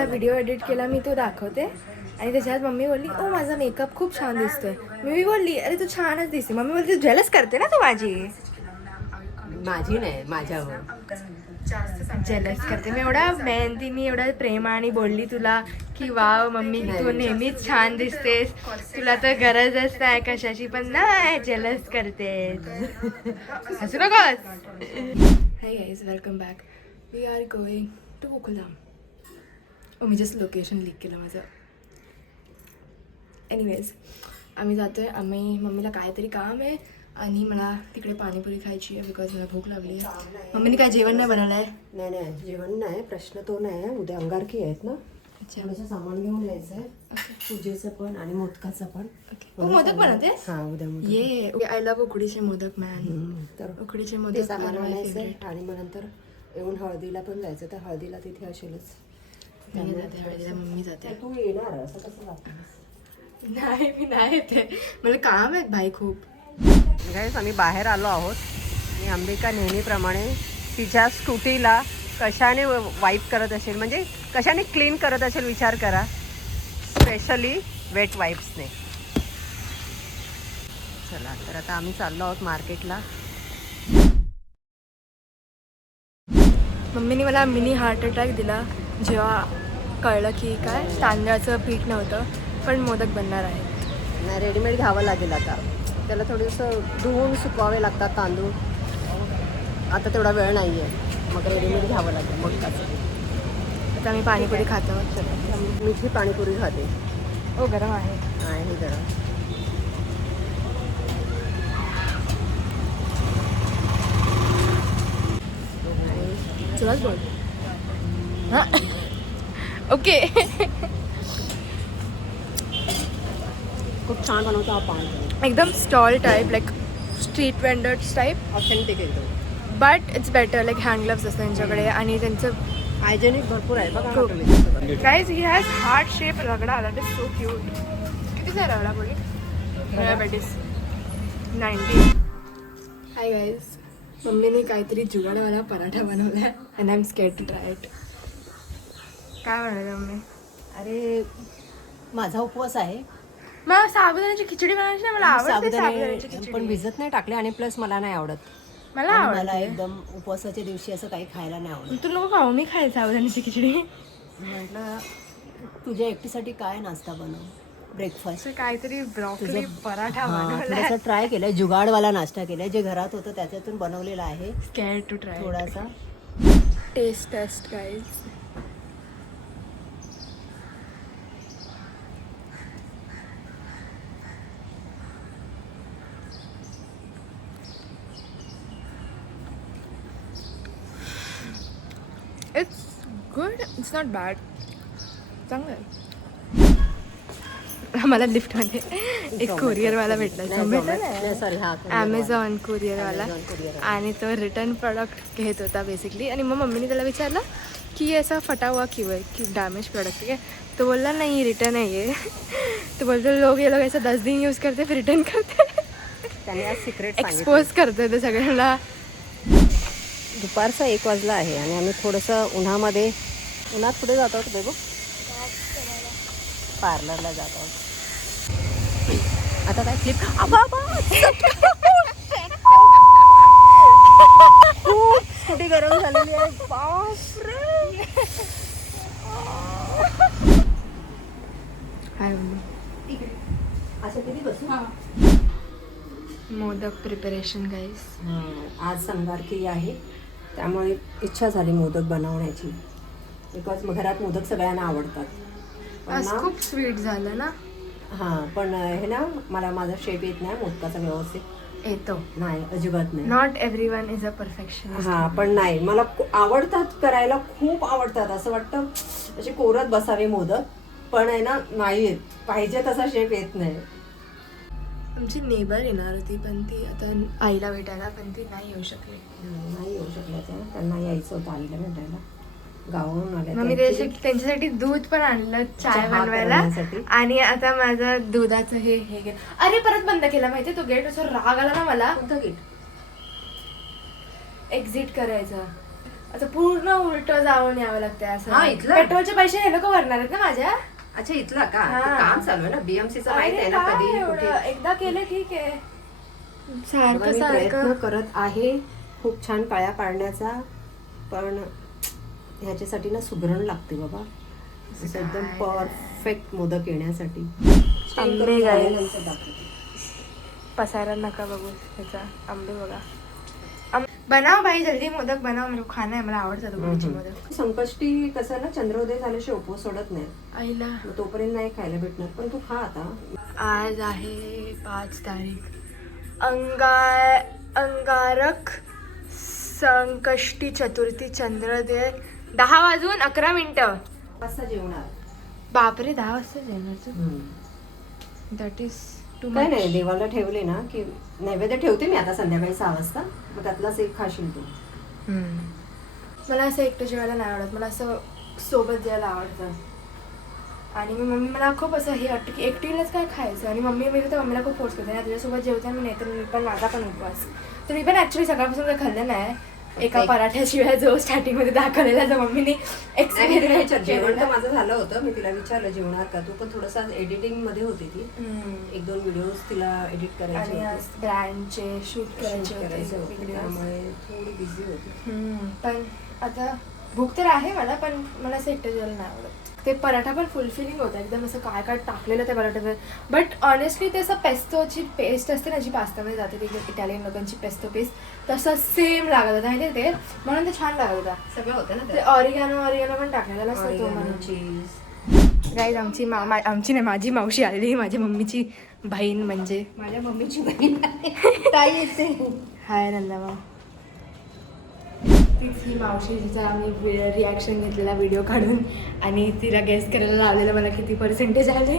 आता video edit केला मी, तो दाखवते. आणि त्याच्यात मम्मी बोलली ओ माझा मेकअप खूप छान दिसतोय. मी बोलली अरे तू छानच दिसते. मम्मी बोलली तू जेलस करते ना तू माझी. माझी नाही, माझ्यावर जेलस करते मी. एवढा मेहनतीने एवढा प्रेमाने बोलली तुला की वाव मम्मी तू नेहमीच छान दिसतेस, तुला तर गरजच नाही कशाची, पण नाही जेलस करते. हसू नकोस. Hi guys, welcome back. We are going to Gokuldham. मी जस्ट लोकेशन लीक केलं माझं. एनिवेज आम्ही जातोय. मम्मीला काहीतरी काम आहे आणि मला तिकडे पाणीपुरी खायची आहे बिकॉज मला भूक लागली आहे. मम्मीने काय जेवण नाही बनवलं आहे? नाही जेवण नाही, प्रश्न तो नाही. उद्या अंगारकी आहेत ना, थोडंसं सामान घेऊन यायचं आहे, पूजेचं पण आणि मोदकाचं पण. मोदक बनवते? हा उद्या मोदक. ये आय लव्ह उकडीचे मोदक मॅन. तर उकडीचे ते मोदक सामान आणायचं आणि मग नंतर येऊन हळदीला पण जायचं. तर हळदीला तिथे असेलच. मम्मी जाते. तू येणार असं कसं जातेस? नाही मी नाही येते, मला काम आहेत भाई खूप. गाईस आम्ही बाहेर आलो आहोत आणि अंबिका नेहमीप्रमाणे तिच्या स्कूटीला कशाने वाईप करत असेल, म्हणजे कशाने क्लीन करत असेल विचार करा. स्पेशली वेट वाईप्सने. चला तर आता आम्ही चाललो आहोत मार्केटला. मम्मीने मला मिनी हार्ट अटॅक दिला जेव्हा कळलं की काय तांदळाचं पीठ नव्हतं पण मोदक बनणार आहेत. नाही, रेडीमेड घ्यावं लागेल आता. त्याला थोडंसं धुवून सुकवावे लागतात तांदूळ. आता तेवढा वेळ नाही आहे, मग रेडीमेड घ्यावं लागेल मोदकाचं. आता आम्ही पाणीपुरी खातो. मिठी पाणीपुरी खाते. हो गरम आहे. आहे गरम. तुलाच बोल. हां ओके. खूप छान बनवतो हा पाणीपुरी. एकदम stall type like street vendors type, authentic एकदम. But it's better like hand gloves असतात त्यांच्याकडे आणि त्यांचं हायजेनिक भरपूर आहे बघा. गाईज ही हॅज हार्ट शेप रगडा आला. ते सो क्यूट. कितीचा रगडा बोली? डायबेटीस 90. हाय गाईज, मम्मीने काहीतरी जुगाडवाला पराठा बनवला आहे and I am scared to try it. काय बनवलं मम्मी? अरे माझा उपवास आहे. मला साबुदाण्याची खिचडी बनवायची नाही. मला आवडते साबुदाण्याची साबुदाणे खिचडी. पण भिजत नाही टाकले आणि प्लस मला नाही आवडत. मला आणि मला आवडते. एकदम उपवासाच्या दिवशी असं काही खायला नाही आवडत. तू नको खाऊ, मी खायचं साबुदाण्याची खिचडी. म्हटलं तुझ्या एकटीसाठी काय नाश्ता बनव, ब्रेकफास्ट. काहीतरी ब्रॉकली पराठा बनवला. थोडासा ट्राय केलाय, जुगाडवाला नाश्ता केलाय. जे घरात होतं त्याच्यातून बनवलेला आहे. स्कॅर्ड टू ट्राय थोडासा taste guys. It's good, it's not bad. चांगलं आहे. मला लिफ्टमध्ये एक कोरिअरवाला भेटला. सॉरी हा ॲमेझॉन कुरिअरवाला. Amazon courier. आणि तो रिटर्न प्रोडक्ट घेत होता बेसिकली. आणि मग मम्मीने त्याला विचारलं की ऐसा फटा हुआ क्यों है, की डैमेज प्रोडक्ट है. तो बोलला नहीं रिटर्न है ये. तो बोलते ये लोग ऐसा 10 दिन यूज़ करते फिर रिटर्न करते. त्याने आज सिक्रेट एक्सपोज करते ते सगळ्यांना. दुपारचा 1 वाजला आहे आणि आम्ही थोडंसं उन्हात पुढे जात आहोत. बेबो पार्लरला जात आहोत. आता काय फ्लिप खूप स्कूटी गरम झालेली आहे. बापरे. हाय असं किती बसू. Modak preparation guys. आज संगारकी आहे त्यामुळे इच्छा झाली मोदक बनवण्याची. बिकॉज घरात मोदक सगळ्यांना आवडतात. आज खूप स्वीट झालं ना. हां पण हे ना मला माझा शेप येत नाही मोदकाचा व्यवस्थित. येतो नाही अजिबात नाही. Not everyone is a perfection. हां पण नाही मला आवडतात करायला, खूप आवडतात. असं वाटतं असे कोरत बसावे मोदक, पण आहे ना नाही येत पाहिजे तसा शेप येत नाही. आमची नेबर येणार होती पण ती आता आईला भेटायला, पण ती नाही येऊ शकली. नाही येऊ शकल्याचं. त्यांना यायचं होतं आईला भेटायला, गावावरून आल्या. मग मी त्यांच्यासाठी दूध पण आणलं चाय बनवायला. आणि आता माझं दुधाचं हे गेट. अरे परत बंद केला माहितीये तो गेट. असं राग आला ना मला. कोणतं गेट? एक्झिट करायचा. आता पूर्ण उलट जाऊन यावं लागतं असं. हा, इथलं? पेट्रोलचे पैसे हे लोक भरणार आहेत ना माझ्या. अच्छा इथला का हा. ते काम चालू आहे ना बीएमसीचं माहित आहे अरे ना काय कधी एवढं? कुठे एकदा केलं ठीक आहे. बघा, सारखं मी प्रयत्न सारखं करत आहे खूप छान कळ्या पाडण्याचा, पण ह्याच्यासाठी ना सुगरण लागते बाबा, असं एकदम परफेक्ट मोदक येण्यासाठी. आंबे guys. झाल्यानंतर दाखवते. पसायला नका बघू ह्याचा. आंबे बघा. बनाव बाई जल्दी मोदक बनाव, मला खाणं आहे, मला आवडतात उकडीचे मोदक. संकष्टी कसं ना चंद्रोदय झाल्याशिवाय उपवास सोडत नाही, आईला मग तोपर्यंत नाही खायला भेटणार, पण तू खा आता. आज आहे 5 तारीख. अंगारक संकष्टी चतुर्थी चंद्रोदय 10 वाजून 11 मिनिटं. वाजता जेवणार. बापरे 10 वाजता जेवणार तू. दॅट इज टू काय नाही, देवाला ठेवले ना की नैवेद्य ठेवते मी आता संध्याकाळी 6 वाजता, मग त्यातलाच एक खाशील तू. मला असं एकटं जेवायला नाही आवडत, मला असं सोबत जेवायला आवडतं. आणि मी मम्मी मला खूप असं हे वाटतं की एकटीलाच काय खायचं, आणि मम्मी तर मम्मीला खूप फोर्स करते ना तुझ्यासोबत जेवते मी, नाही तर मी पण माझा पण उपवास. तर मी पण ॲक्च्युली सकाळपासून काही खाल्लं नाही एका पराठ्याशिवाय, जो स्टार्टिंगमध्ये दाखवलेला जो मम्मीने जेवण तर एक्सपिरियन्स. माझं झालं होतं, मी तिला विचारलं जेवणार का तू, पण थोडंसं एडिटिंग मध्ये होती ती, 1-2 व्हिडिओज तिला एडिट करायचे आणि होते, आज ब्रँडचे शूट करायचे करायचे होते होते, videos. त्यामुळे थोडी बिझी होती. पण आता भूक तर आहे मला, पण मला असं एकटं जेवायला नाही आवडत. ते पराठा पण फुलफिलिंग होता एकदम, असं काय काय टाकलेलं त्या पराठ्यात. बट ऑनेस्टली ते असं पेस्टोची पेस्ट असते ना जी पास्तामध्ये जाते, ती इटालियन लोकांची पेस्टो पेस्ट, तसं सेम लागत होता माहिती ते, म्हणून ते छान लागत होता. सगळं होतं ना ते ऑरिगॅनो पण टाकलेला असतो तो म्हणून. चीज. गाईज आमची आमची नाही, माझी मावशी आलेली, माझ्या मम्मीची बहीण, म्हणजे माझ्या मम्मीची बहीण ताई येते. हाय नंदाबा. तीच ही मावशी जिचा आम्ही रिॲक्शन घेतलेला व्हिडिओ काढून, आणि तिला गेस करायला लावलेलं मला किती पर्सेंटेज आले.